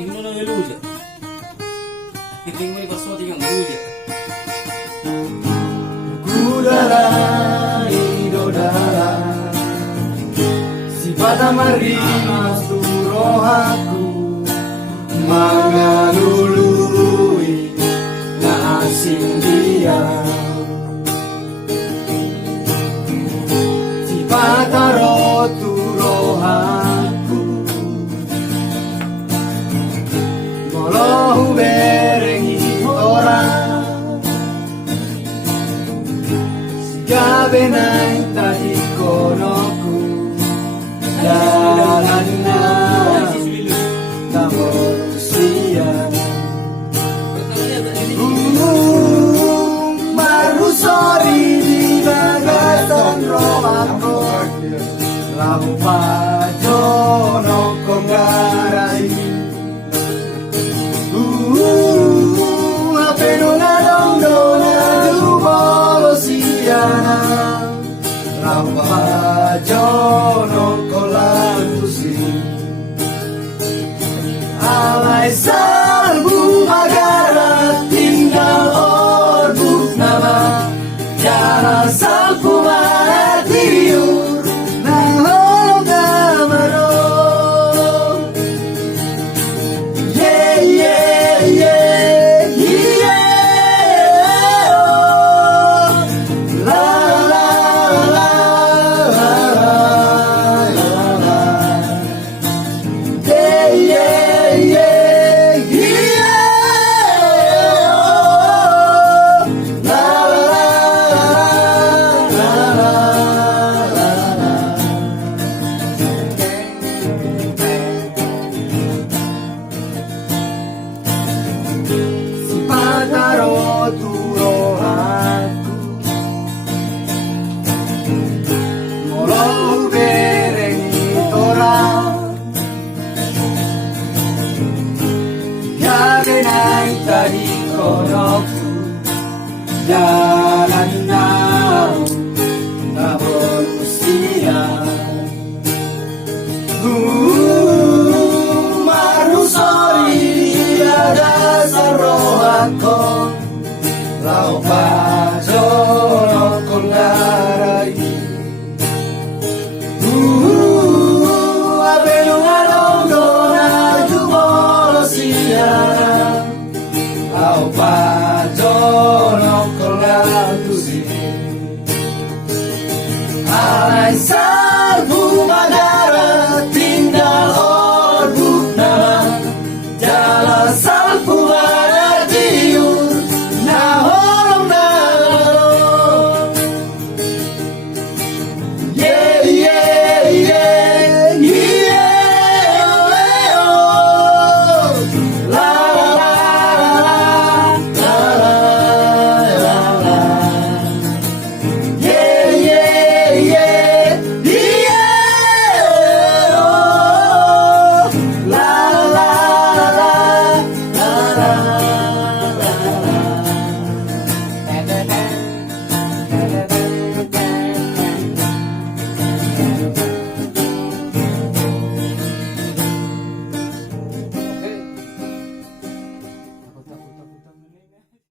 di uno non luce. E tengo i passati che non luce. Kudara idodara si pada marimas turohaku mangalului na asing dia si pataro turohaku molohu berengi orang gabe nang tadi konoku jalan na manusia marusori di bagasan rohku lahu pajono konggarai apena dona jubolo siana rampajono kolantusi alai salbu magara tinggal orbuk nama jalan salbu matiur naholo gamaro yeah yeah yeah yeah oh. La la la la la la yeah yeah yeah yeah oh. La la la la la si pataro turohaku molo berengi torang yage nang tadi konoku jalan nau na manusia marusori ada sarohako lau pajono konggarai apeno ngalondona jubolo siana lau pajono kolantusi alai salbu magara